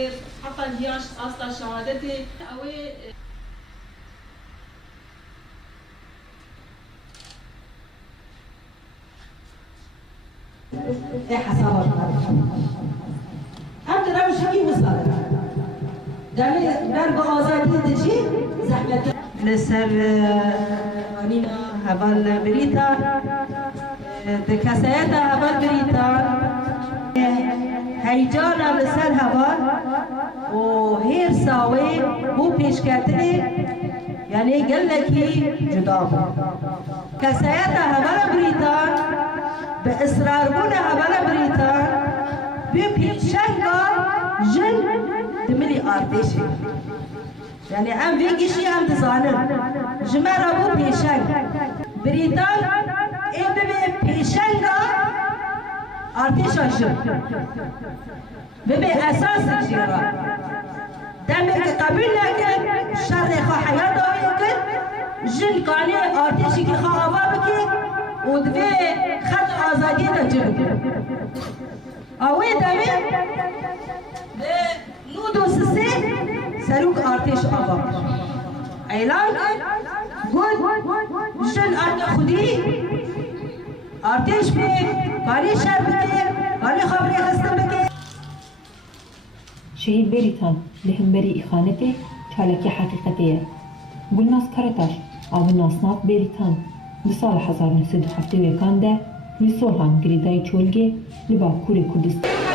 حقا هياش أصلا شهادتي أو ايه حسابك هم ترى مش هكي وصلت در با آزادی دچی زحمت لسر قانینا هبال بریتان دکسایت هبال بریتان هیجانا لسر هبال و هیر ساوی بو پیش کتنی یعنی گلکی جدا بود کسایت هبال بریتان به اصرار بون هبال بریتان بی پیشنگا جن دملی آرتشی یعنی ام ویگیشی ام دزانم جمعه بو پیشنگ بریتان ای ببی پیشنگا آرتشا جن ببی اساس جیرا دمی که قبول نکن شر خواه حیات آوی کن جن کانی آرتشی که خواه آوا بکی و دوی خط آزادی دا جن آوی دمی به نود و سسه سروک آرتش آوا اعلان گود جن آرت خودی آرتش به کانی شر بکه کانی خبری خستم بکه شهید بریتان لهمبری إخانته چالکی حقیقتیه گلناس کرتاش آب ناسناف بریتان بسال 1971 ده لسولهان گریدای چولگه لبا کوری کردستان